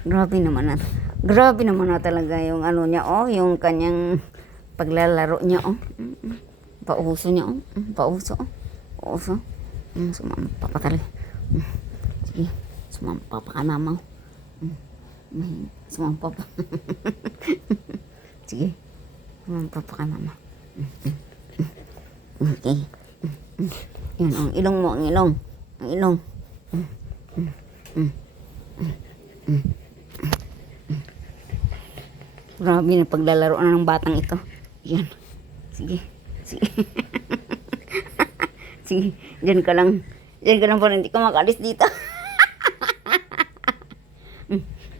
Grabe naman na talaga yung ano niya, oh, yung kanyang paglalaro niya, oh. Pauso niya, oh. Pauso, oh. Pauso. Sumampa pa talaga. Sige, sumampa pa ka, mama. Sumampa pa. Sige, sumampa pa ka, mama. Okay. Yan, ang ilong mo, ang ilong. Ang ilong. Grabe na paglalaro na ng batang ito. Yan. Sige. Sige. Sige. Diyan ka lang. Diyan ka lang pa. Hindi ka makalis dito.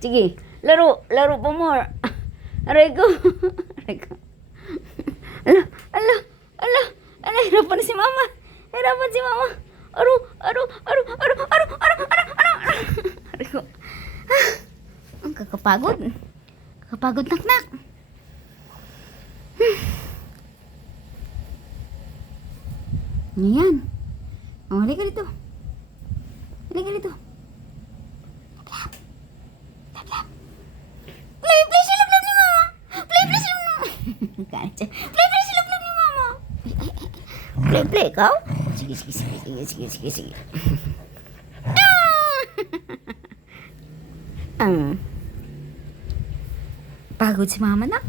Sige. Laro. Laro pa more. Aray ko. Aray ko. Ala. Ala. Ala. Ala. Hirapan na si mama. Hirapan si mama. Aro. Aro. Aro. Aro. Aro. Aro. Aro. Aro. Aray ko. Ang kakapagod. Kapagod nak. Ayan. Oh, halika dito. Halika dito. Tablap. Tablap. Play, play sa lablab ni mama. Play, play sa lablab. Play, play sa lablab ni mama. Play, play, ikaw? Sige, sige, sige, sige, sige, sige, sige. Pagod si mama na.